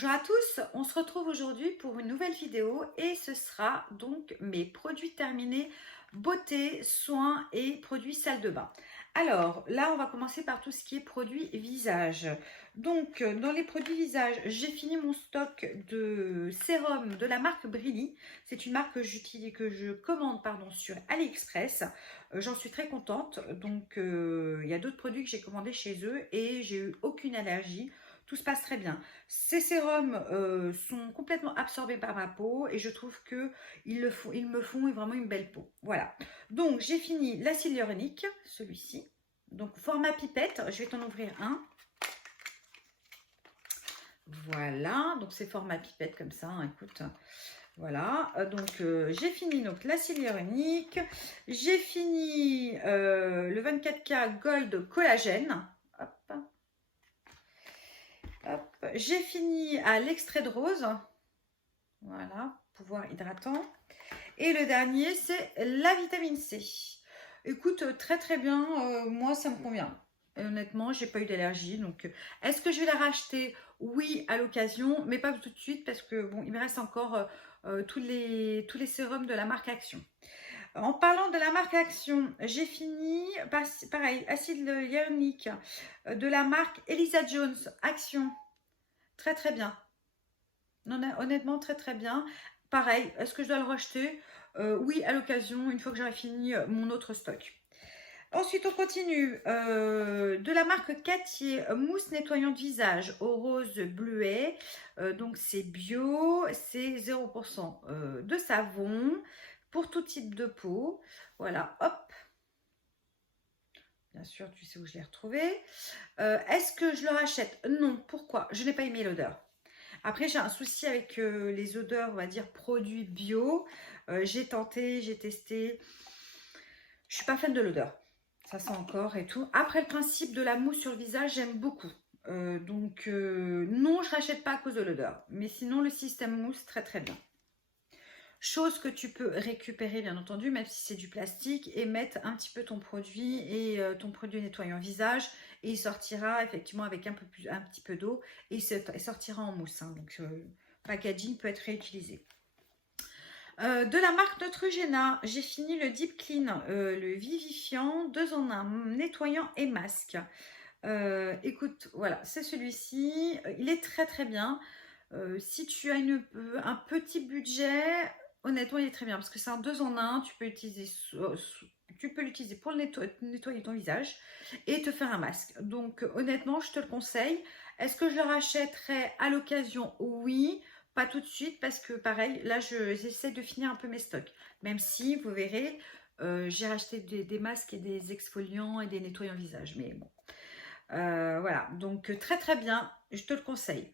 Bonjour à tous, on se retrouve aujourd'hui pour une nouvelle vidéo et ce sera donc mes produits terminés beauté, soins et produits salle de bain. Alors là on va commencer par tout ce qui est produits visage. Donc dans les produits visage, j'ai fini mon stock de sérum de la marque Brilli. C'est une marque que j'utilise, que je commande sur AliExpress. J'en suis très contente. Donc il y a d'autres produits que j'ai commandés chez eux et j'ai eu aucune allergie. Tout se passe très bien. Ces sérums sont complètement absorbés par ma peau et je trouve que ils me font vraiment une belle peau. Voilà. Donc j'ai fini l'acide hyaluronique, celui-ci. Donc format pipette, je vais t'en ouvrir un. Voilà, donc c'est format pipette comme ça, hein, écoute. Voilà, j'ai fini donc l'acide hyaluronique. J'ai fini le 24K Gold Collagène. Hop. Hop. J'ai fini à l'extrait de rose. Voilà, pouvoir hydratant. Et le dernier, c'est la vitamine C. Écoute, très très bien, moi ça me convient. Et honnêtement, j'ai pas eu d'allergie. Donc, est-ce que je vais la racheter? Oui, à l'occasion, mais pas tout de suite parce que bon, il me reste encore tous les sérums de la marque Action. En parlant de la marque Action, j'ai fini, pareil, acide hyaluronique de la marque Elisa Jones Action. Très très bien. Non, honnêtement, très très bien. Pareil, est-ce que je dois le racheter? Oui, à l'occasion, une fois que j'aurai fini mon autre stock. Ensuite, on continue. De la marque Cattier, mousse nettoyante visage au rose bleuet. Donc, c'est bio, c'est 0% de savon pour tout type de peau. Voilà, hop. Bien sûr, tu sais où je l'ai retrouvé. Est-ce que je le rachète? Non. Pourquoi? Je n'ai pas aimé l'odeur. Après, j'ai un souci avec les odeurs, on va dire, produits bio. J'ai tenté, j'ai testé. Je suis pas fan de l'odeur. Ça sent encore et tout. Après, le principe de la mousse sur le visage, j'aime beaucoup. Non, je rachète pas à cause de l'odeur. Mais sinon, le système mousse, très très bien. Chose que tu peux récupérer, bien entendu, même si c'est du plastique, et mettre un petit peu ton produit et ton produit nettoyant visage. Et il sortira effectivement avec un petit peu d'eau et il sortira en mousse. Hein. Donc, le packaging peut être réutilisé. De la marque Neutrogena, j'ai fini le Deep Clean, le vivifiant, 2 en 1, nettoyant et masque. Écoute, voilà, c'est celui-ci. Il est très très bien. Si tu as un petit budget, honnêtement, il est très bien parce que c'est un 2 en 1. Tu peux l'utiliser pour nettoyer ton visage et te faire un masque. Donc, honnêtement, je te le conseille. Est-ce que je le rachèterai à l'occasion? Oui. Pas tout de suite parce que pareil, là j'essaie de finir un peu mes stocks. Même si vous verrez, j'ai racheté des masques et des exfoliants et des nettoyants visage. Mais bon, voilà. Donc très très bien, je te le conseille.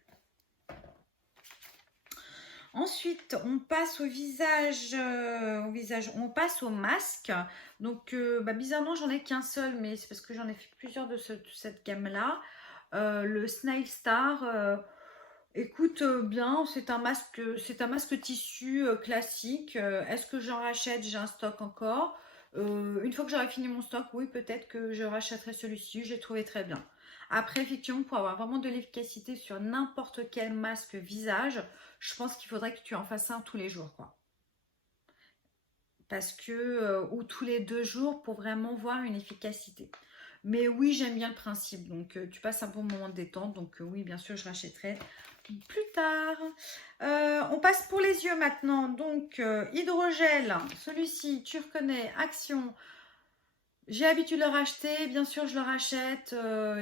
Ensuite, on passe au visage, on passe au masque. Donc bizarrement, j'en ai qu'un seul, mais c'est parce que j'en ai fait plusieurs de cette gamme-là. Le Snail Star. Écoute, bien, c'est un masque tissu classique. Est-ce que j'en rachète? J'ai un stock encore. Une fois que j'aurai fini mon stock, oui, peut-être que je rachèterai celui-ci. Je l'ai trouvé très bien. Après, effectivement, pour avoir vraiment de l'efficacité sur n'importe quel masque visage, je pense qu'il faudrait que tu en fasses un tous les jours, quoi. Parce que, ou tous les 2 jours pour vraiment voir une efficacité. Mais oui, j'aime bien le principe. Donc, tu passes un bon moment de détente. Donc, oui, bien sûr, je rachèterai plus tard. On passe pour les yeux maintenant. Donc, hydrogel. Celui-ci, tu reconnais, Action. J'ai l'habitude de le racheter. Bien sûr, je le rachète.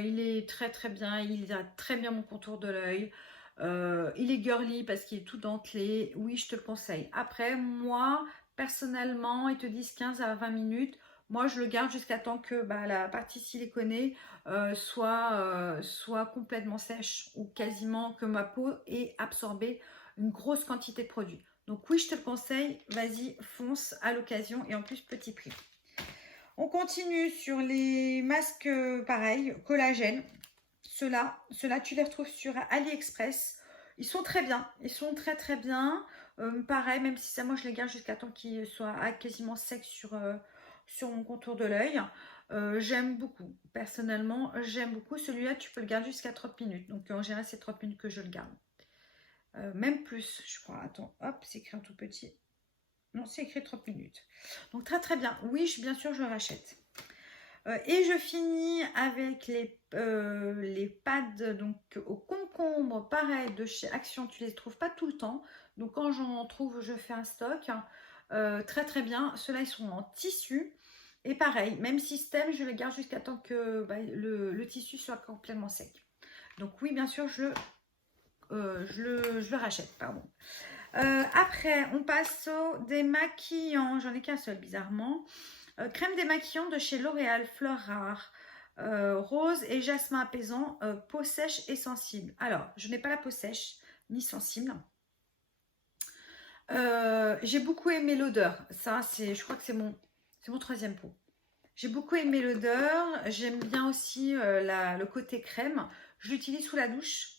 Il est très, très bien. Il a très bien mon contour de l'œil. Il est girly parce qu'il est tout dentelé. Oui, je te le conseille. Après, moi, personnellement, ils te disent 15 à 20 minutes. Moi, je le garde jusqu'à temps que la partie siliconée soit complètement sèche ou quasiment que ma peau ait absorbé une grosse quantité de produit. Donc oui, je te le conseille. Vas-y, fonce à l'occasion et en plus, petit prix. On continue sur les masques, pareil, collagène. Ceux-là, tu les retrouves sur AliExpress. Ils sont très bien. Ils sont très très bien. Pareil, même si ça, moi, je les garde jusqu'à temps qu'ils soient quasiment secs sur mon contour de l'œil. J'aime beaucoup. Personnellement, j'aime beaucoup. Celui-là, tu peux le garder jusqu'à 30 minutes. Donc, en général, c'est 30 minutes que je le garde. même plus, je crois. Attends, hop, c'est écrit en tout petit. Non, c'est écrit 30 minutes. Donc, très, très bien. Oui, bien sûr, je rachète. Et je finis avec les pads donc, au concombre, pareil, de chez Action. Tu les trouves pas tout le temps. Donc, quand j'en trouve, je fais un stock. Très, très bien. Ceux-là, ils sont en tissu. Et pareil, même système, je les garde jusqu'à temps que le tissu soit complètement sec. Donc, oui, bien sûr, je le rachète. Pardon. Après, on passe au démaquillant. J'en ai qu'un seul, bizarrement. Crème démaquillant de chez L'Oréal, fleur rare, rose et jasmin apaisant, peau sèche et sensible. Alors, je n'ai pas la peau sèche ni sensible. J'ai beaucoup aimé l'odeur. Ça, je crois que c'est mon troisième pot. J'ai beaucoup aimé l'odeur. J'aime bien aussi le côté crème. Je l'utilise sous la douche.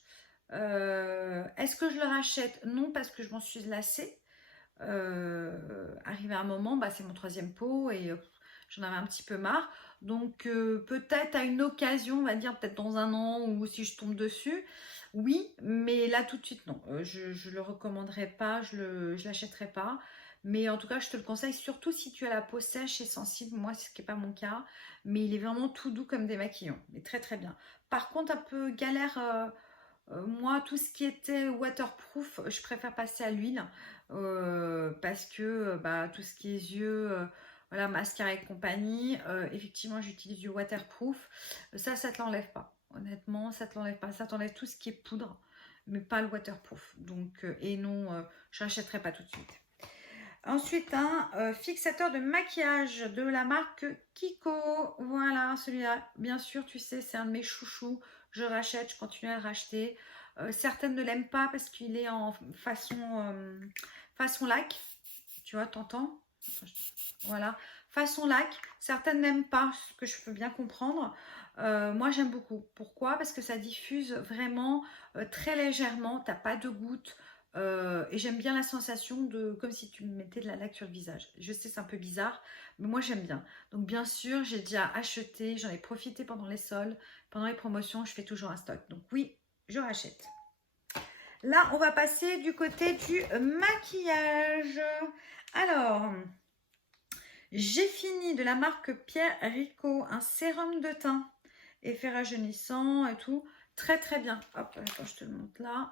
Est-ce que je le rachète? Non, parce que je m'en suis lassée. Arrivé à un moment, c'est mon troisième pot et j'en avais un petit peu marre. Donc peut-être à une occasion, on va dire peut-être dans un an ou si je tombe dessus, oui, mais là tout de suite non. Je le recommanderais pas, je l'achèterai pas. Mais en tout cas, je te le conseille, surtout si tu as la peau sèche et sensible. Moi, c'est ce qui n'est pas mon cas. Mais il est vraiment tout doux comme démaquillant. Mais très très bien. Par contre, un peu galère. Moi, tout ce qui était waterproof, je préfère passer à l'huile parce que tout ce qui est yeux, voilà, mascara et compagnie, effectivement, j'utilise du waterproof. Ça te l'enlève pas. Honnêtement, ça te l'enlève pas. Ça t'enlève tout ce qui est poudre, mais pas le waterproof. Donc, et non, je n'achèterai pas tout de suite. Ensuite, un fixateur de maquillage de la marque Kiko. Voilà, celui-là, bien sûr, tu sais, c'est un de mes chouchous. Je rachète, je continue à le racheter. Certaines ne l'aiment pas parce qu'il est en façon lac. Tu vois, t'entends? Voilà, façon lac. Certaines n'aiment pas, ce que je peux bien comprendre. Moi, j'aime beaucoup. Pourquoi? Parce que ça diffuse vraiment très légèrement. T'as pas de gouttes. Et j'aime bien la sensation de comme si tu me mettais de la laque sur le visage. Je sais, c'est un peu bizarre, mais moi j'aime bien. Donc bien sûr, j'ai déjà acheté, j'en ai profité pendant les soldes, pendant les promotions, je fais toujours un stock. Donc oui, je rachète. Là, on va passer du côté du maquillage. Alors, j'ai fini de la marque Pierre Rico, un sérum de teint, effet rajeunissant et tout. Très très bien. Hop, attends, je te le montre là.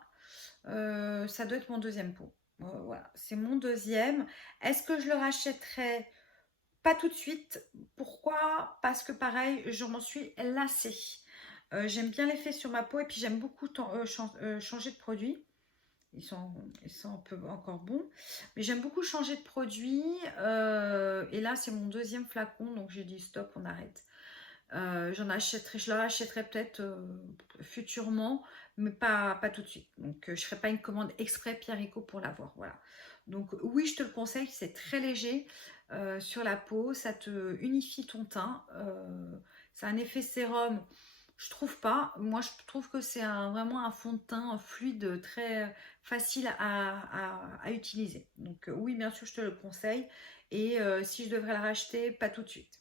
Ça doit être mon deuxième pot. Voilà, c'est mon deuxième. Est-ce que je le rachèterai? Pas tout de suite. Pourquoi? Parce que pareil, je m'en suis lassée. J'aime bien l'effet sur ma peau et puis j'aime beaucoup changer de produit. Ils sont un peu encore bons. Mais j'aime beaucoup changer de produit. Et là, c'est mon deuxième flacon. Donc j'ai dit stop, on arrête. Je le rachèterai peut-être futurement, mais pas tout de suite. Donc, je ne ferai pas une commande exprès Pierre Rico pour l'avoir. Voilà. Donc, oui, je te le conseille, c'est très léger sur la peau, ça te unifie ton teint. C'est un effet sérum, je trouve pas. Moi, je trouve que c'est vraiment un fond de teint fluide, très facile à utiliser. Donc, oui, bien sûr, je te le conseille. Et si je devrais la racheter, pas tout de suite.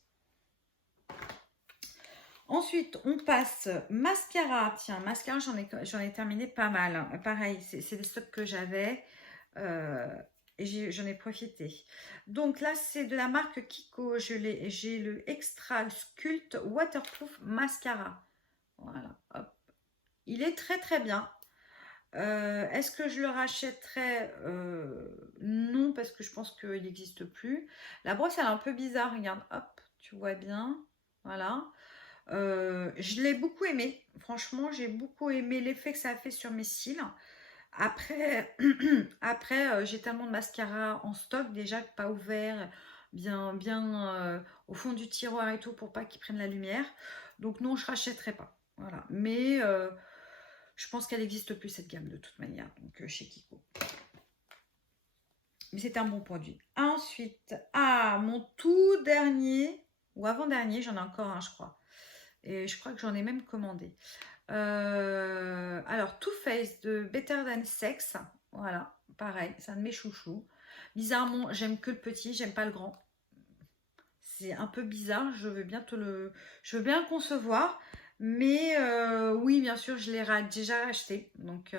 Ensuite, on passe mascara. Tiens, mascara, j'en ai terminé pas mal. Pareil, c'est des stocks que j'avais et j'en ai profité. Donc là, c'est de la marque Kiko. J'ai le Extra Sculpt Waterproof Mascara. Voilà, hop. Il est très très bien. Est-ce que je le rachèterais? Non, parce que je pense qu'il n'existe plus. La brosse, elle est un peu bizarre. Regarde, hop, tu vois bien. Voilà. Je l'ai beaucoup aimé. Franchement, j'ai beaucoup aimé l'effet que ça a fait sur mes cils. Après, j'ai tellement de mascara en stock déjà, pas ouvert, bien au fond du tiroir et tout pour pas qu'ils prennent la lumière. Donc non, je rachèterai pas. Voilà. Mais je pense qu'elle n'existe plus cette gamme de toute manière. Donc chez Kiko. Mais c'est un bon produit. Ensuite, mon tout dernier ou avant-dernier, j'en ai encore un, je crois. Et je crois que j'en ai même commandé. Alors, Too Faced de Better Than Sex. Voilà, pareil, c'est un de mes chouchous. Bizarrement, j'aime que le petit, j'aime pas le grand. C'est un peu bizarre, je veux bien le concevoir. Mais oui, bien sûr, je l'ai déjà acheté. Donc,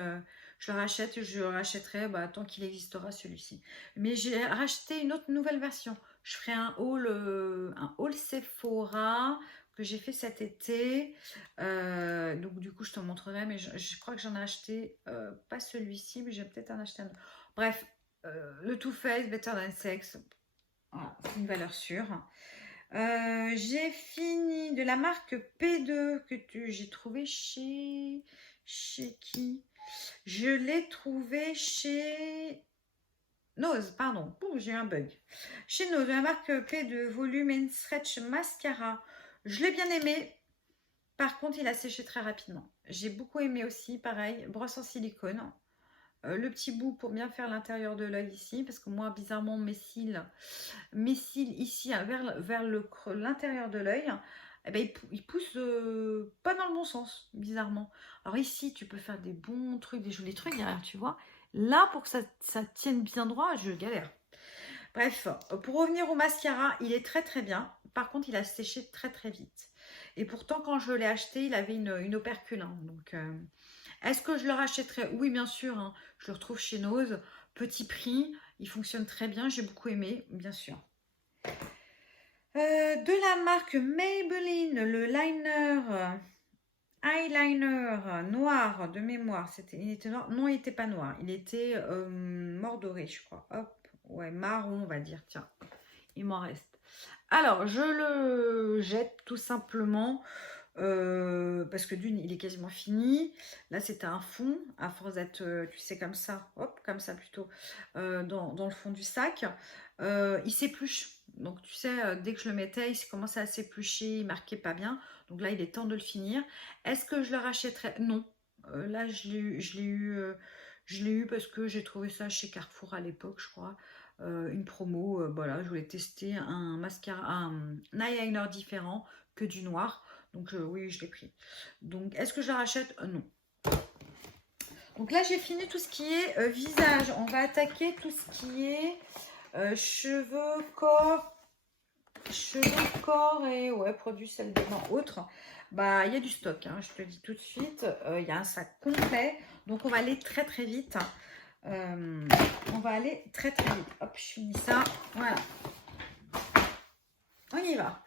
je le rachète, je le rachèterai tant qu'il existera celui-ci. Mais j'ai racheté une autre nouvelle version. Je ferai un haul Sephora que j'ai fait cet été. Donc du coup, je te montrerai, mais je crois que j'en ai acheté, pas celui-ci, mais j'ai peut-être en acheté un autre. Bref, le Too Faced Better Than Sex, voilà, c'est une valeur sûre. J'ai fini de la marque P2 que j'ai trouvé chez qui? Je l'ai trouvé chez Nose, pardon. Ouh, j'ai eu un bug. Chez Nose, la marque P2 Volume and Stretch Mascara. Je l'ai bien aimé. Par contre, il a séché très rapidement. J'ai beaucoup aimé aussi, pareil, brosse en silicone. Le petit bout pour bien faire l'intérieur de l'œil ici, parce que moi, bizarrement, mes cils ici, hein, vers l'intérieur de l'œil, eh ben, ils poussent pas dans le bon sens, bizarrement. Alors ici, tu peux faire des bons trucs, des jolis trucs derrière, tu vois. Là, pour que ça tienne bien droit, je galère. Bref, pour revenir au mascara, il est très très bien. Par contre, il a séché très très vite. Et pourtant, quand je l'ai acheté, il avait une opercule. Hein, donc, est-ce que je le rachèterai? Oui, bien sûr. Hein, je le retrouve chez Nose. Petit prix, il fonctionne très bien. J'ai beaucoup aimé, bien sûr. De la marque Maybelline, le eyeliner noir de mémoire. Il était noir. Non, il n'était pas noir. Il était mordoré, je crois. Hop, ouais, marron, on va dire. Tiens, il m'en reste. Alors, je le jette tout simplement parce que d'une, il est quasiment fini. Là, c'était un fond, à force d'être, tu sais, comme ça, hop, comme ça plutôt, dans le fond du sac. Il s'épluche. Donc, tu sais, dès que je le mettais, il commençait à s'éplucher, il marquait pas bien. Donc là, il est temps de le finir. Est-ce que je le rachèterai? Non. Là, je l'ai eu parce que j'ai trouvé ça chez Carrefour à l'époque, je crois. Une promo, voilà, je voulais tester un mascara, un eyeliner différent que du noir. Donc oui, je l'ai pris. Donc, est-ce que je la rachète? Non. Donc là, j'ai fini tout ce qui est visage. On va attaquer tout ce qui est cheveux, corps et ouais, produits sel de bain autres. Bah, il y a du stock, hein, je te le dis tout de suite. Il y a un sac complet. Donc, on va aller très très vite. On va aller très très vite. Hop, je finis ça. Voilà. On y va.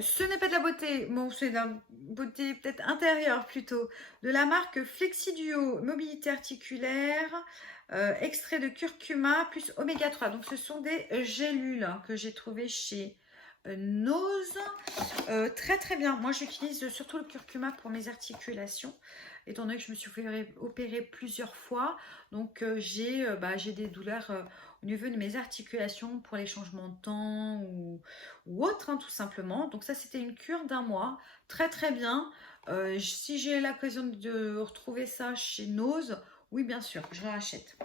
Ce n'est pas de la beauté, bon c'est de la beauté peut-être intérieure plutôt, de la marque Flexiduo, mobilité articulaire, extrait de curcuma plus oméga 3. Donc ce sont des gélules que j'ai trouvées chez Nose. Très très bien, moi j'utilise surtout le curcuma pour mes articulations, étant donné que je me suis fait opérer plusieurs fois. Donc j'ai des douleurs au niveau de mes articulations pour les changements de temps ou autre, hein, tout simplement. Donc ça, c'était une cure d'un mois. Très très bien. Si j'ai l'occasion de retrouver ça chez Nose, oui, bien sûr, je rachète.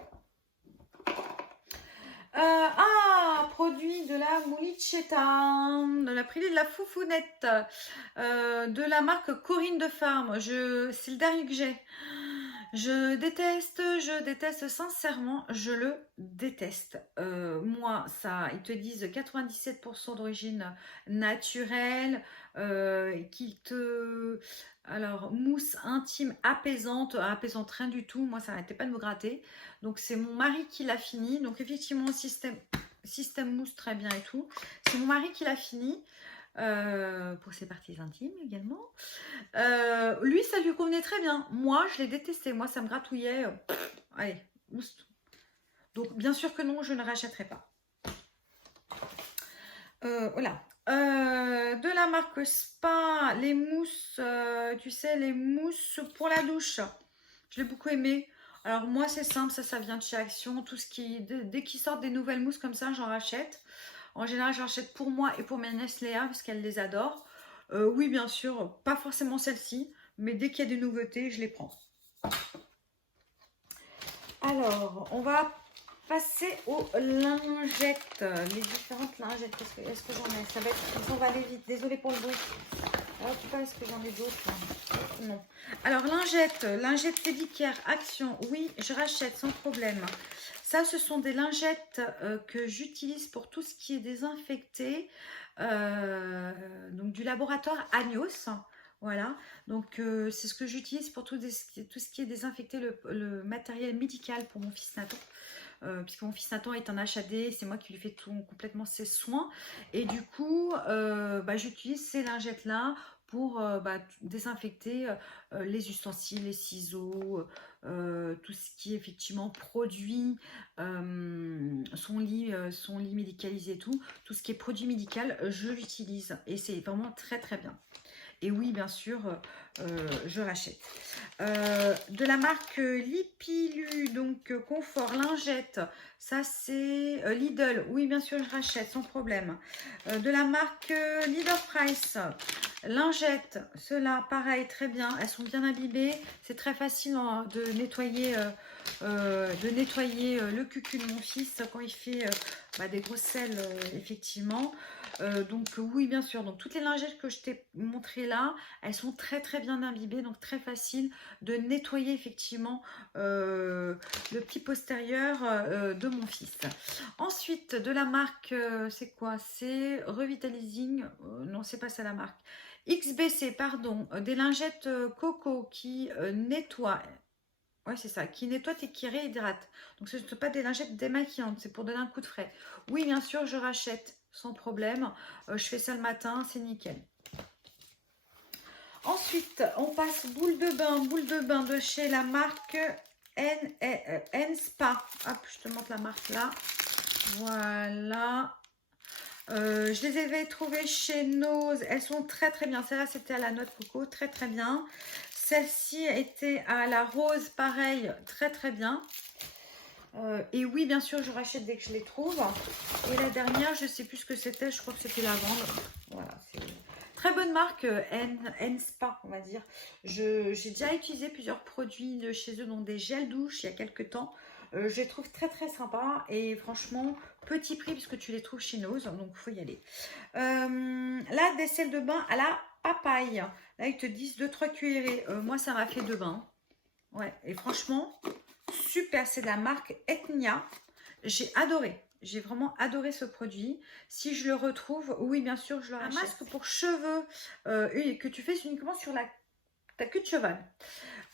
Produit de la Moulichetta, de la privée de la Foufounette, de la marque Corinne de Farm. C'est le dernier que j'ai. Je déteste sincèrement, je le déteste. Moi, ça, ils te disent 97% d'origine naturelle, alors, mousse intime apaisante rien du tout. Moi, ça n'arrêtait pas de me gratter. Donc, c'est mon mari qui l'a fini. Donc, effectivement, système mousse très bien et tout. C'est mon mari qui l'a fini. Pour ses parties intimes également. Lui, ça lui convenait très bien. Moi, je l'ai détesté. Moi, ça me gratouillait. Allez, mousse. Donc, bien sûr que non, je ne rachèterai pas. Voilà. De la marque Spa, les mousses, tu sais, les mousses pour la douche. Je l'ai beaucoup aimé. Alors, moi, c'est simple, ça vient de chez Action. Tout ce qui, dès qu'ils sortent des nouvelles mousses comme ça, j'en rachète. En général, j'en achète pour moi et pour mes nièces Léa parce qu'elles les adorent. Oui, bien sûr, pas forcément celle-ci, mais dès qu'il y a des nouveautés, je les prends. Alors, on va passer aux lingettes, les différentes lingettes. Est-ce que j'en ai? Ça va être, on va aller vite. Désolée pour le bruit. Alors, tu sais, est-ce que j'en ai d'autres? Non. Alors, lingettes pédicure Action. Oui, je rachète sans problème. Ça, ce sont des lingettes que j'utilise pour tout ce qui est désinfecté. Donc, du laboratoire Agnos. Voilà, donc c'est ce que j'utilise pour tout ce qui est désinfecter le matériel médical pour mon fils Nathan. Puisque mon fils Nathan est en HAD, c'est moi qui lui fais complètement ses soins. Et du coup, j'utilise ces lingettes-là pour désinfecter les ustensiles, les ciseaux, tout ce qui est effectivement produit, son lit médicalisé et tout ce qui est produit médical, je l'utilise. Et c'est vraiment très très bien. Et oui, bien sûr, je rachète. De la marque Lipilu, donc confort, lingette, ça c'est Lidl. Oui, bien sûr, je rachète sans problème. De la marque Leader Price, lingette, ceux-là, pareil, très bien. Elles sont bien imbibées. C'est très facile de nettoyer, le cucu de mon fils quand il fait des grosses selles, effectivement. Donc oui, bien sûr, donc toutes les lingettes que je t'ai montrées là, elles sont très très bien imbibées, donc très facile de nettoyer effectivement le petit postérieur de mon fils. Ensuite, de la marque, c'est quoi? C'est Revitalizing, non c'est pas ça la marque, XBC, pardon, des lingettes Coco qui nettoient. Ouais, c'est ça, qui nettoie et qui réhydrate. Donc, ce ne sont pas des lingettes démaquillantes, c'est pour donner un coup de frais. Oui, bien sûr, je rachète sans problème. Je fais ça le matin, c'est nickel. Ensuite, on passe boule de bain de chez la marque N Spa. Hop, je te montre la marque là. Voilà. Je les avais trouvées chez Nose. Elles sont très très bien. Celle-là, c'était à la noix de coco, très très bien. Celle-ci était à la rose, pareil, très très bien. Et oui, bien sûr, je rachète dès que je les trouve. Et la dernière, je ne sais plus ce que c'était, je crois que c'était lavande. Voilà, c'est très bonne marque, N Spa, on va dire. J'ai déjà utilisé plusieurs produits de chez eux, dont des gels douche il y a quelques temps. Je les trouve très très sympas et franchement, petit prix puisque tu les trouves chez Nose, donc il faut y aller. Là, des sels de bain à la papaye. Là, ils te disent 2-3 cuillerées. Moi, ça m'a fait 2 bains. Ouais, et franchement, super, c'est de la marque Ethnia. J'ai adoré. J'ai vraiment adoré ce produit. Si je le retrouve, oui, bien sûr, je le rachète. Un masque pour cheveux que tu fais uniquement sur ta queue de cheval.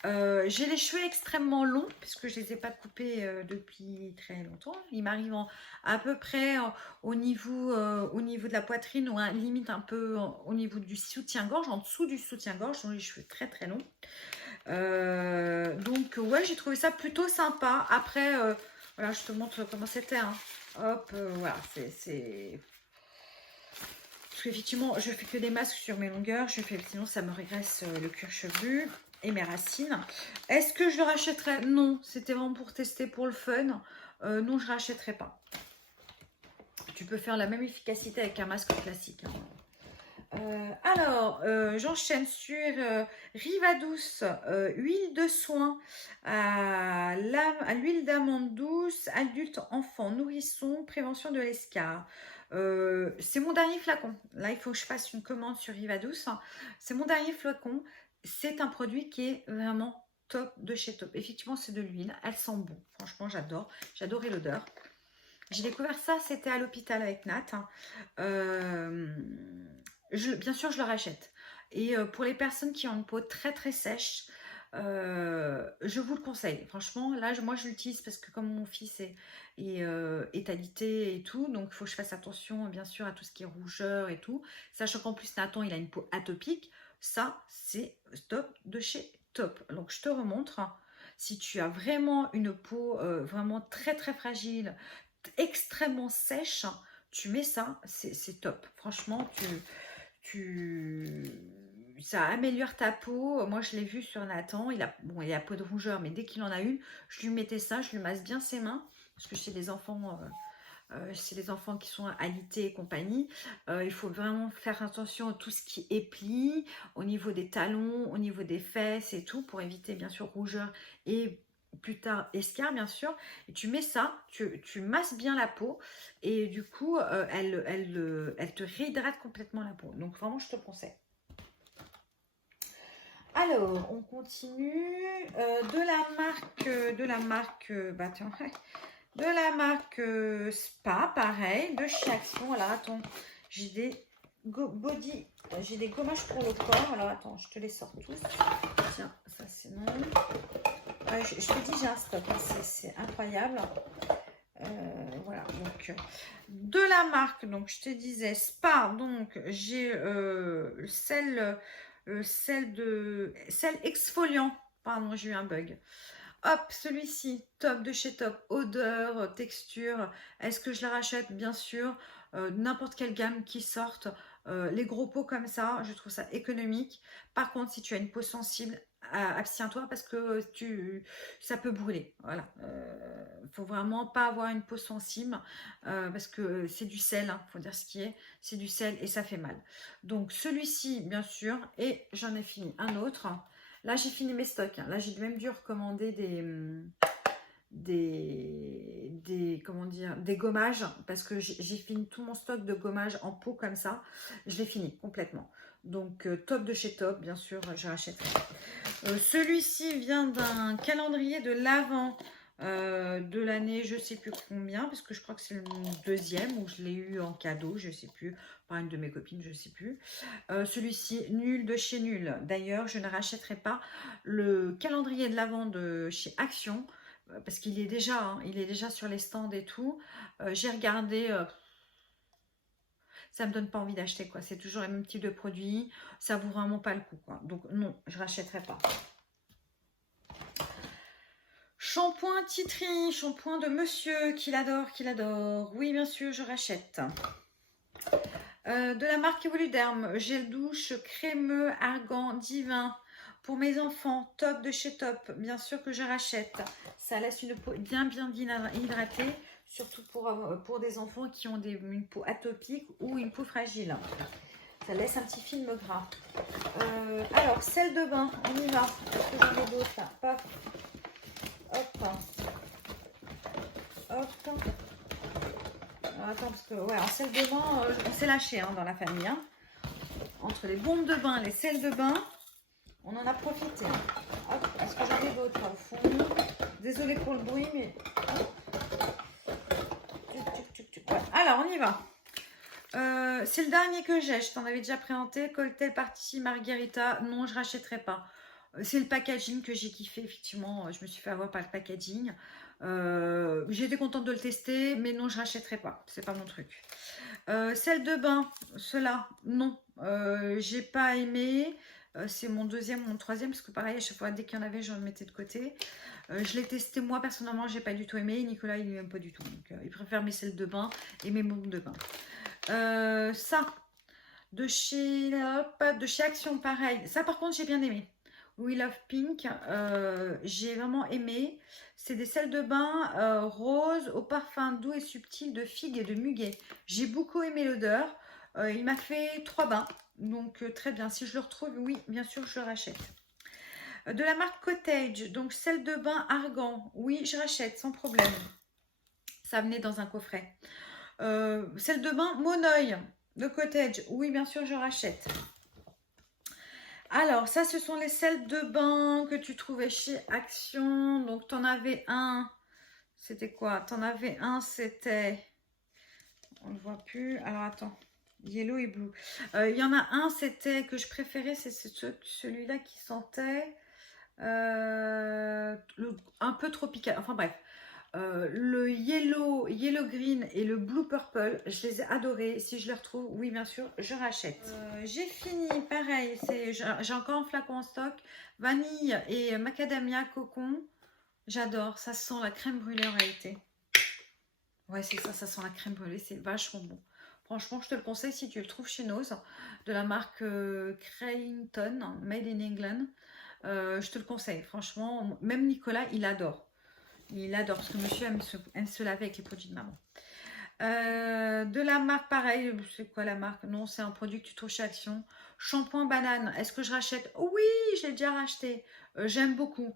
J'ai les cheveux extrêmement longs puisque je ne les ai pas coupés depuis très longtemps. Il m'arrive à peu près au niveau de la poitrine ou limite un peu au niveau du soutien-gorge, en dessous du soutien-gorge. J'ai les cheveux très très longs. Donc ouais, j'ai trouvé ça plutôt sympa. Après, voilà, je te montre comment c'était. Hein. Hop, voilà, c'est... Parce qu'effectivement, je fais que des masques sur mes longueurs. Sinon, ça me régresse le cuir chevelu et mes racines. Est-ce que je le rachèterais? Non, c'était vraiment pour tester pour le fun. Non, je ne rachèterai pas. Tu peux faire la même efficacité avec un masque classique. Hein. Alors, j'enchaîne sur Rivadouce, huile de soin à l'huile d'amande douce, adulte, enfant, nourrisson, prévention de l'escar. C'est mon dernier flacon. Là, il faut que je fasse une commande sur Rivadouce. C'est mon dernier flacon. C'est un produit qui est vraiment top de chez top. Effectivement, c'est de l'huile. Elle sent bon. Franchement, j'adore. J'adorais l'odeur. J'ai découvert ça, c'était à l'hôpital avec Nat. Bien sûr, je le rachète. Et pour les personnes qui ont une peau très très sèche, je vous le conseille. Franchement, là, moi, je l'utilise parce que comme mon fils est alité et tout, donc il faut que je fasse attention, bien sûr, à tout ce qui est rougeur et tout. Sachant qu'en plus, Nathan, il a une peau atopique. Ça, c'est top de chez Top. Donc, je te remontre. Si tu as vraiment une peau vraiment très très fragile, extrêmement sèche, tu mets ça, c'est top. Franchement, ça améliore ta peau. Moi, je l'ai vu sur Nathan. Il a peau de rougeur, mais dès qu'il en a une, je lui mettais ça, je lui masse bien ses mains. Parce que chez les enfants, qui sont alités et compagnie, il faut vraiment faire attention à tout ce qui est pli, au niveau des talons, au niveau des fesses et tout, pour éviter bien sûr rougeur et plus tard escar bien sûr. Et tu mets ça, tu masses bien la peau et du coup elle te réhydrate complètement la peau. Donc vraiment je te conseille. Alors on continue de la marque Spa, pareil, de chez Action. Alors attends, j'ai des body. J'ai des gommages pour le corps. Alors, attends, je te les sors tous. Tiens, ça, c'est non. Je te dis, j'ai un stock. Hein, c'est incroyable. Voilà, donc de la marque, donc je te disais Spa, donc j'ai sel exfoliant, pardon, j'ai eu un bug. Hop, celui-ci, top de chez Top, odeur, texture, est-ce que je la rachète? Bien sûr, n'importe quelle gamme qui sorte, les gros pots comme ça, je trouve ça économique. Par contre, si tu as une peau sensible, abstiens-toi parce que ça peut brûler. Voilà, faut vraiment pas avoir une peau sensible parce que c'est du sel, hein, faut dire ce qui est, c'est du sel et ça fait mal. Donc celui-ci, bien sûr, et j'en ai fini un autre. Là, j'ai fini mes stocks. Là, j'ai même dû recommander comment dire, des gommages parce que j'ai fini tout mon stock de gommages en pot comme ça. Je l'ai fini complètement. Donc, Top de chez Top, bien sûr, je rachèterai. Celui-ci vient d'un calendrier de l'Avent de l'année, je sais plus combien, parce que je crois que c'est le deuxième où je l'ai eu en cadeau, je sais plus, par une de mes copines, je sais plus. Celui-ci, nul de chez nul. D'ailleurs, je ne rachèterai pas le calendrier de l'Avent de chez Action, parce qu'il est déjà, hein, il est déjà sur les stands et tout. J'ai regardé. Ça me donne pas envie d'acheter, quoi. C'est toujours le même type de produit. Ça vaut vraiment pas le coup, quoi. Donc non, je rachèterai pas. Shampoing Titri, shampoing de monsieur qu'il adore, qu'il adore. Oui, bien sûr, je rachète. De la marque Evoluderm, gel douche crémeux, argan, divin. Pour mes enfants, Top de chez Top, bien sûr que je rachète. Ça laisse une peau bien hydratée, surtout pour des enfants qui ont une peau atopique ou une peau fragile. Ça laisse un petit film gras. Alors, sel de bain, on y va. Est-ce que j'en ai d'autres? Paf. Hop. Hop. Alors, attends, parce que, ouais, en sel de bain, on s'est lâché hein, dans la famille. Hein. Entre les bombes de bain, les sels de bain, on en a profité. Hop, est-ce que j'en ai d'autres au fond? Désolée pour le bruit, mais... Ouais. Alors, on y va. C'est le dernier que j'ai. Je t'en avais déjà présenté. Cocktail Party Margarita. Non, je ne rachèterai pas. C'est le packaging que j'ai kiffé. Effectivement, je me suis fait avoir par le packaging. J'étais contente de le tester, mais non, je ne rachèterai pas. C'est pas mon truc. Celle de bain, cela, non. J'ai pas aimé. C'est mon deuxième ou mon troisième, parce que pareil, à chaque fois, dès qu'il y en avait, je le mettais de côté. Je l'ai testé moi, personnellement, j'ai pas du tout aimé. Nicolas, il n'aime pas du tout. Donc, il préfère mes sels de bain et mes bombes de bain. Ça, de chez Action, pareil. Ça, par contre, j'ai bien aimé. We Love Pink, j'ai vraiment aimé. C'est des sels de bain rose au parfum doux et subtil de figue et de muguet. J'ai beaucoup aimé l'odeur. Il m'a fait 3 bains. Donc, très bien. Si je le retrouve, oui, bien sûr, je le rachète. De la marque Cottage, donc sel de bain argan. Oui, je rachète sans problème. Ça venait dans un coffret. Sel de bain Monoeil de Cottage. Oui, bien sûr, je rachète. Alors, ça, ce sont les sels de bain que tu trouvais chez Action. Donc, tu en avais un. C'était quoi? Tu en avais un, c'était... On ne le voit plus. Alors, attends. Yellow et blue. Il y en a un, c'était que je préférais. C'est celui-là qui sentait un peu tropical. Enfin, bref. Le yellow green et le blue purple, je les ai adorés. Si je les retrouve, oui, bien sûr, je rachète. J'ai fini, pareil, j'ai encore un flacon en stock. Vanille et macadamia cocon. J'adore, ça sent la crème brûlée en réalité. Ouais, c'est ça, ça sent la crème brûlée, c'est vachement bon. Franchement, je te le conseille si tu le trouves chez Nose, de la marque Creighton, Made in England. Je te le conseille, franchement, même Nicolas, il adore. Il adore parce que monsieur aime se laver avec les produits de maman. De la marque, pareil, c'est quoi la marque? Non, c'est un produit que tu trouves chez Action. Shampoing banane, est-ce que je rachète? Oui, j'ai déjà racheté. J'aime beaucoup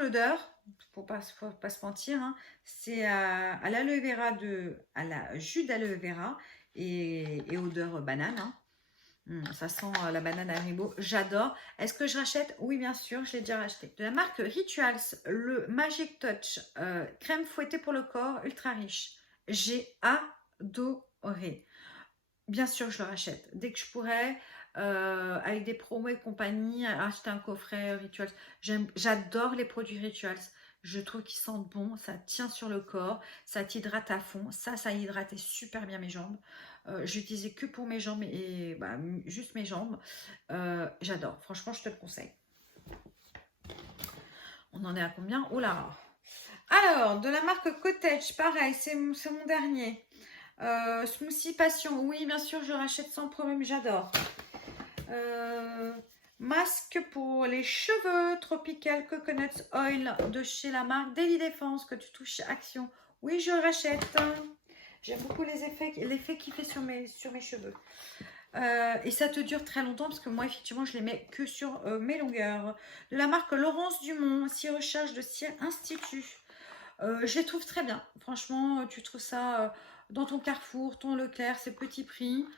l'odeur, faut pas se mentir. Hein. C'est à l'aloe vera, à la jus d'aloe vera et odeur banane. Hein. Ça sent la banane Haribo, j'adore. Est-ce que je rachète? Oui, bien sûr, je l'ai déjà racheté. De la marque Rituals, le Magic Touch, crème fouettée pour le corps, ultra riche. J'ai adoré. Bien sûr, je le rachète. Dès que je pourrais, avec des promos et compagnie, acheter un coffret Rituals. J'adore les produits Rituals. Je trouve qu'ils sentent bon, ça tient sur le corps, ça t'hydrate à fond. Ça hydratait super bien mes jambes. J'utilisais que pour mes jambes et bah, juste mes jambes. J'adore, franchement, je te le conseille. On en est à combien? Oh là! Alors, de la marque Cottage, pareil, c'est mon dernier. Smoothie Passion, oui, bien sûr, je rachète sans problème, j'adore. Masque pour les cheveux, Tropical Coconut Oil de chez la marque Daily Défense que tu trouves chez Action. Oui, je rachète. J'aime beaucoup l'effet qu'il fait sur mes cheveux. Et ça te dure très longtemps parce que moi, effectivement, je les mets que sur mes longueurs. De la marque Laurence Dumont, cire recharge de cire Institut. Je les trouve très bien. Franchement, tu trouves ça dans ton Carrefour, ton Leclerc, c'est petit prix.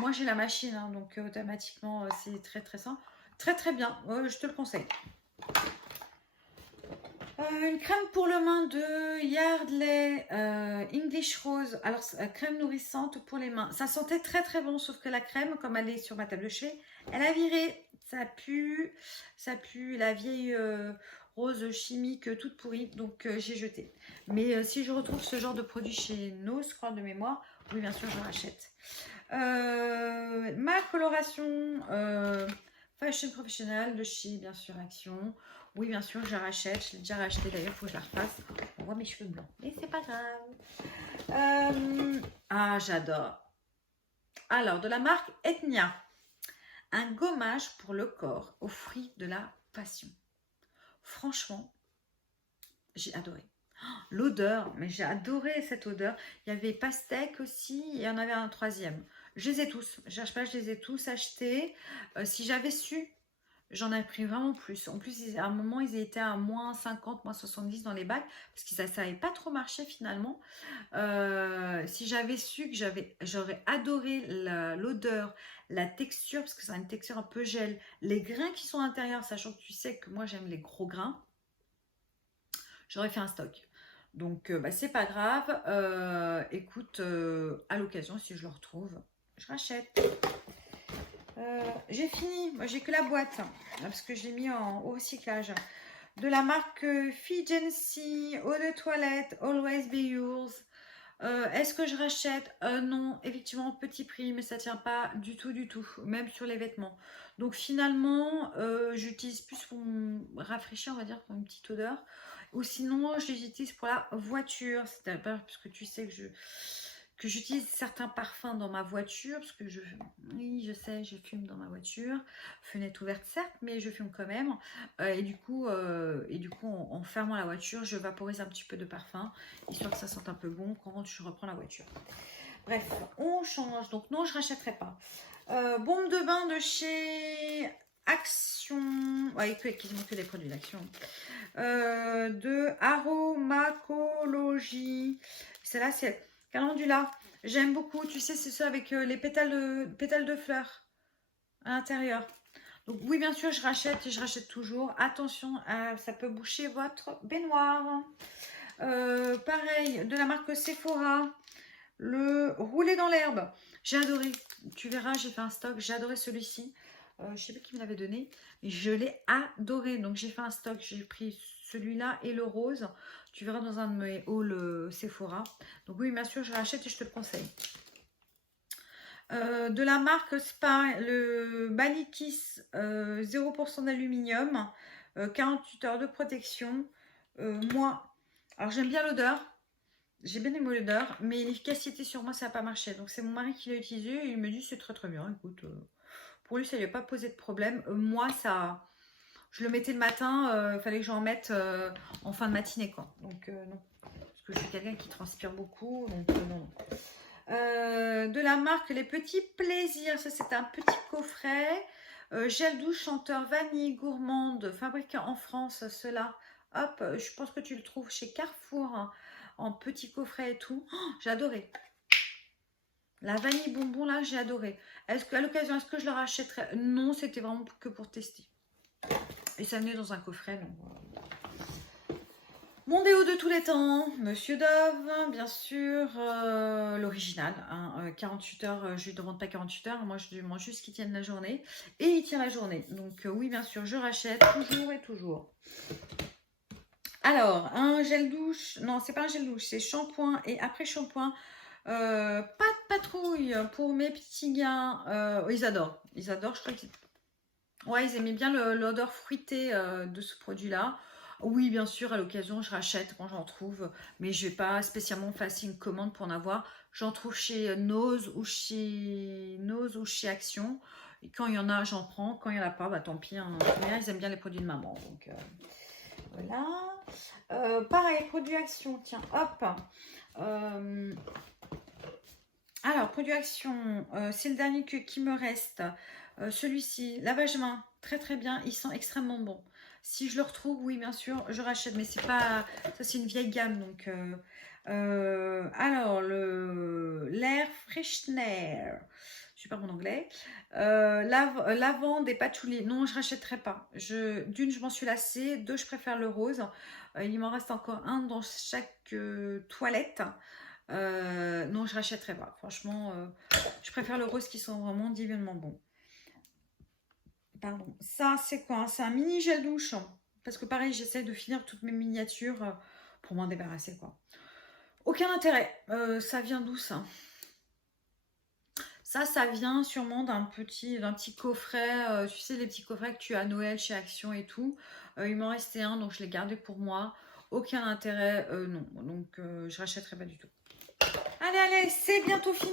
Moi, j'ai la machine, hein, donc automatiquement, c'est très très simple. Très très bien, je te le conseille. Une crème pour le main de Yardley English Rose. Alors, crème nourrissante pour les mains. Ça sentait très très bon, sauf que la crème, comme elle est sur ma table de chevet, elle a viré. Ça pue la vieille rose chimique toute pourrie, donc j'ai jeté. Mais si je retrouve ce genre de produit chez Nos, je crois de mémoire, oui, bien sûr, je rachète. Ma coloration Fashion Professional de chez, bien sûr, Action. Oui, bien sûr, je la rachète. Je l'ai déjà racheté d'ailleurs, il faut que je la refasse. On voit mes cheveux blancs, mais c'est pas grave. Ah, j'adore. Alors, de la marque Ethnia. Un gommage pour le corps aux fruits de la passion. Franchement, j'ai adoré. L'odeur, mais j'ai adoré cette odeur. Il y avait pastèque aussi, et il y en avait un troisième. Je les ai tous, je cherche pas, je les ai tous achetés. Si j'avais su, j'en ai pris vraiment plus. En plus, à un moment, ils étaient à moins 50, moins 70 dans les bacs, parce que ça n'avait pas trop marché finalement. Si j'avais su que j'aurais adoré l'odeur, la texture, parce que c'est une texture un peu gel, les grains qui sont à l'intérieur, sachant que tu sais que moi j'aime les gros grains, j'aurais fait un stock. Donc, bah, c'est pas grave. Écoute, à l'occasion, si je le retrouve, je rachète. J'ai fini. Moi, j'ai que la boîte. Parce que je l'ai mis au recyclage. De la marque Figency, eau de toilette, Always Be Yours. Est-ce que je rachète? Non, effectivement, petit prix, mais ça tient pas du tout, même sur les vêtements. Donc finalement, j'utilise plus pour me rafraîchir, on va dire, pour une petite odeur. Ou sinon, je les utilise pour la voiture. C'est-à-dire, parce que tu sais que j'utilise certains parfums dans ma voiture, parce que oui, je sais, je fume dans ma voiture, fenêtre ouverte certes, mais je fume quand même. Et du coup, en fermant la voiture, je vaporise un petit peu de parfum, histoire que ça sente un peu bon quand je reprends la voiture. Bref, on change. Donc non, je rachèterai pas. Bombe de bain de chez Action, ouais, quasiment que des produits d'Action. De Aromacologie. Celle-là, c'est Calendula. J'aime beaucoup. Tu sais, c'est ça avec les pétales de fleurs à l'intérieur. Donc oui, bien sûr, je rachète et je rachète toujours. Attention, ça peut boucher votre baignoire. Pareil, de la marque Sephora. Le roulé dans l'herbe. J'ai adoré. Tu verras, j'ai fait un stock. J'ai adoré celui-ci. Je ne sais pas qui me l'avait donné. Mais je l'ai adoré. Donc j'ai fait un stock. J'ai pris celui-là et le rose. Tu verras dans un de mes hauls Sephora. Donc oui, bien sûr, je l'achète et je te le conseille. De la marque Spa, le Balikis 0% d'aluminium. 48 heures de protection. Moi, alors j'aime bien l'odeur. J'ai bien aimé l'odeur, mais l'efficacité sur moi, ça n'a pas marché. Donc, c'est mon mari qui l'a utilisé et il me dit c'est très très bien. Écoute, pour lui, ça ne lui a pas posé de problème. Moi, ça, je le mettais le matin, il fallait que j'en mette en fin de matinée, quoi. Donc, non. Parce que je suis quelqu'un qui transpire beaucoup, donc non. De la marque Les Petits Plaisirs, ça c'est un petit coffret. Gel douche chanteur vanille gourmande, fabriqué en France, cela. Hop, je pense que tu le trouves chez Carrefour. Hein, en petit coffret et tout. Oh, j'ai adoré. La vanille bonbon là, j'ai adoré. Est-ce qu'à l'occasion, est-ce que je le rachèterais? Non, c'était vraiment que pour tester. Et ça venait dans un coffret. Donc, Mon déo de tous les temps, Monsieur Dove, bien sûr, l'original, hein, 48 heures, je ne demande pas 48 heures, moi je demande juste qu'il tienne la journée, et il tient la journée, donc oui bien sûr, je rachète toujours et toujours. Alors, un gel douche, non c'est pas un gel douche, c'est shampoing et après shampoing, pas de patrouille pour mes petits gars, ils adorent, je crois qu'ils... Ouais, ils aimaient bien l'odeur fruitée de ce produit-là. Oui, bien sûr, à l'occasion, je rachète quand j'en trouve, mais je vais pas spécialement passer une commande pour en avoir. J'en trouve chez Nose ou chez Action. Et quand il y en a, j'en prends. Quand il n'y en a pas, bah tant pis, hein. Ils aiment bien les produits de maman. Donc voilà. Pareil, produit Action. Tiens, hop. Alors, produit Action, c'est le dernier qui me reste. Celui-ci, lavage main, très très bien, il sent extrêmement bon. Si je le retrouve, oui bien sûr, je rachète, mais c'est pas, ça c'est une vieille gamme donc. Alors l'air freshener, je sais pas mon anglais, lavande et patchouli, non je rachèterai pas. D'une je m'en suis lassée, deux je préfère le rose. Il m'en reste encore un dans chaque toilette. Non je rachèterai pas. Franchement, je préfère le rose qui sont vraiment divinement bons. Pardon. Ça, c'est quoi? C'est un mini gel douche. Parce que pareil, j'essaie de finir toutes mes miniatures pour m'en débarrasser, quoi. Aucun intérêt. Ça vient d'où, ça? Ça vient sûrement d'un petit coffret. Tu sais, les petits coffrets que tu as à Noël chez Action et tout. Il m'en restait un, donc je l'ai gardé pour moi. Aucun intérêt, non. Donc, je rachèterai pas du tout. Allez, allez, c'est bientôt fini.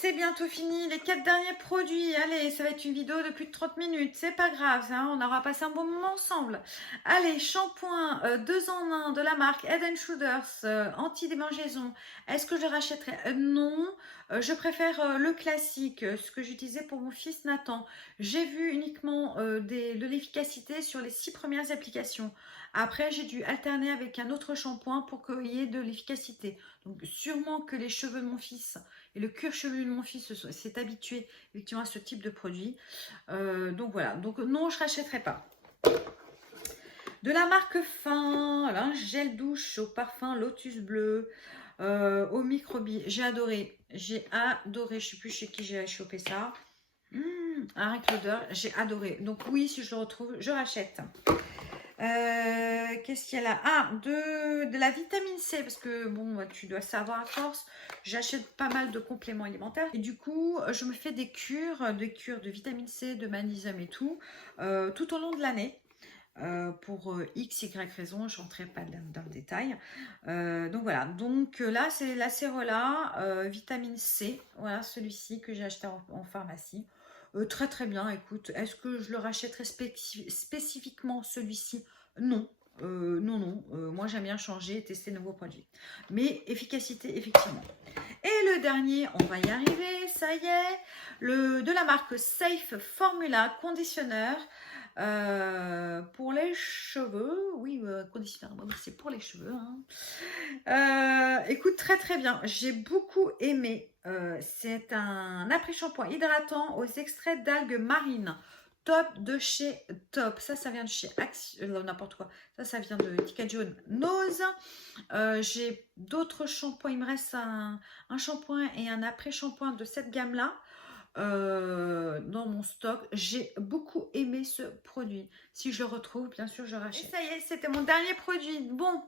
C'est bientôt fini. Les 4 derniers produits. Allez, ça va être une vidéo de plus de 30 minutes. C'est pas grave, hein, on aura passé un bon moment ensemble. Allez, shampoing 2 en 1 de la marque Head & Shoulders anti-démangeaison. Est-ce que je le rachèterai? Non. Je préfère le classique, ce que j'utilisais pour mon fils Nathan. J'ai vu uniquement de l'efficacité sur les 6 premières applications. Après, j'ai dû alterner avec un autre shampoing pour qu'il y ait de l'efficacité. Donc, sûrement que les cheveux de mon fils et le cuir chevelu de mon fils s'est habitué effectivement à ce type de produit. Donc, voilà. Donc, non, je ne rachèterai pas. De la marque Fin, un gel douche au parfum Lotus Bleu, au microbi. J'ai adoré. J'ai adoré. Je ne sais plus chez qui j'ai chopé ça. Avec l'odeur, j'ai adoré. Donc, oui, si je le retrouve, je rachète. Qu'est-ce qu'il y a là? Ah, de la vitamine C, parce que bon, tu dois savoir à force, j'achète pas mal de compléments alimentaires et du coup, je me fais des cures de vitamine C, de magnésium et tout au long de l'année. Pour x, y raison, je rentrerai pas dans le détail. Donc voilà, donc là c'est la Cérola vitamine C, voilà celui-ci que j'ai acheté en pharmacie. Très très bien, écoute, est-ce que je le rachèterai spécifiquement celui-ci? Non, non, moi j'aime bien changer et tester de nouveaux produits. Mais efficacité, effectivement. Et le dernier, on va y arriver, ça y est, de la marque Safe Formula Conditionneur pour les cheveux. Oui, conditionneur, c'est pour les cheveux. Hein. Écoute, très très bien, j'ai beaucoup aimé. C'est un après-shampoing hydratant aux extraits d'algues marines. Top de chez Top. Ça vient de chez Action, n'importe quoi. Ça vient de Tika Jaune Nose. J'ai d'autres shampoings. Il me reste un shampoing et un après-shampoing de cette gamme-là. Dans mon stock. J'ai beaucoup aimé ce produit. Si je le retrouve, bien sûr, je rachète. Et ça y est, c'était mon dernier produit. Bon,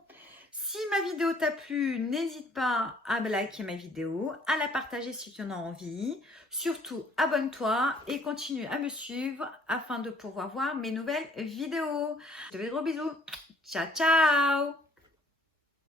si ma vidéo t'a plu, n'hésite pas à liker ma vidéo, à la partager si tu en as envie. Surtout, abonne-toi et continue à me suivre afin de pouvoir voir mes nouvelles vidéos. Je te fais de gros bisous. Ciao, ciao!